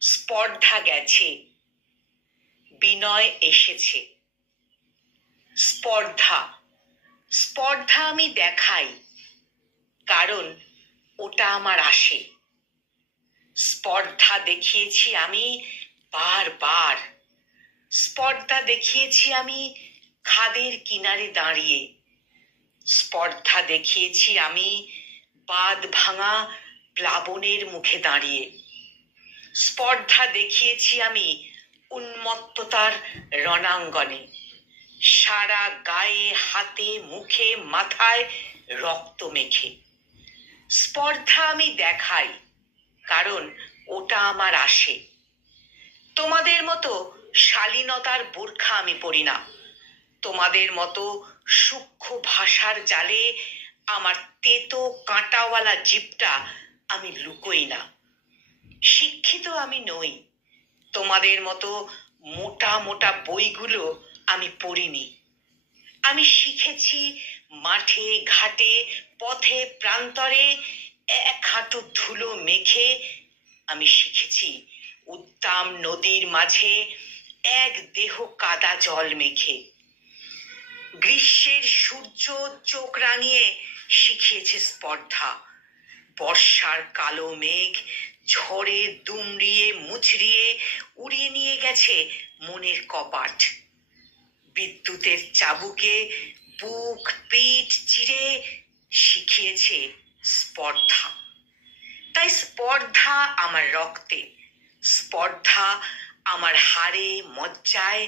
স্পর্ধা গেছে, বিনয় এসেছে। স্পর্ধা স্পর্ধা আমি দেখাই, কারণ ওটা আমার আসে। স্পর্ধা দেখিয়েছি আমি বারবার। স্পর্ধা দেখিয়েছি আমি খাদের কিনারে দাঁড়িয়ে। স্পর্ধা দেখিয়েছি আমি বাঁধ ভাঙা প্লাবনের মুখে দাঁড়িয়ে। স্পর্ধা দেখিয়েছি আমি উন্মত্ততার রণাঙ্গনে, সারা গায়ে, হাতে, মুখে, মাথায় রক্ত মেখে। স্পর্ধা আমি দেখাই, কারণ ওটা আমার আসে। তোমাদের মতো শালীনতার বোরখা আমি পরি না। তোমাদের মতো সূক্ষ্ম ভাষার জালে আমার তেতো কাঁটাওয়ালা জিভটা আমি লুকোই না। শিক্ষিত আমি নই। তোমাদের মতো মোটা মোটা বইগুলো আমি পড়িনি। আমি শিখেছি মাঠে ঘাটে, পথে প্রান্তরে এক হাঁটু ধুলো মেখে। আমি শিখেছি উদ্দাম নদীর মাঝে এক দেহ কাদা জল মেখে। গ্রীষ্মের সূর্য চোখ রাঙিয়ে শিখিয়েছে স্পর্ধা। বর্ষার কালো মেঘ ঝড়ে দুমড়িয়ে মুচড়িয়ে উড়িয়ে নিয়ে গেছে মনের কপাট। বিদ্যুতের চাবুকে বুক পিঠ চিরে শিখিয়েছে স্পর্ধা। তাই স্পর্ধা আমার রক্তে, স্পর্ধা আমার হাড়ে মজ্জায়।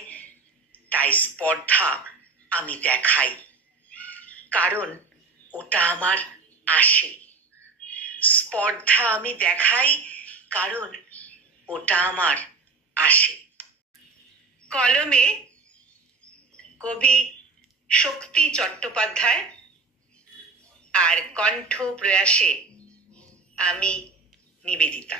তাই স্পর্ধা আমি দেখাই, কারণ ওটা আমার আসে। স্পর্ধা আমি দেখাই, কারণ ওটা আমার আসে। কলমে কবি শক্তি চট্টোপাধ্যায়, আর কণ্ঠ প্রয়াসে আমি নিবেদিতা।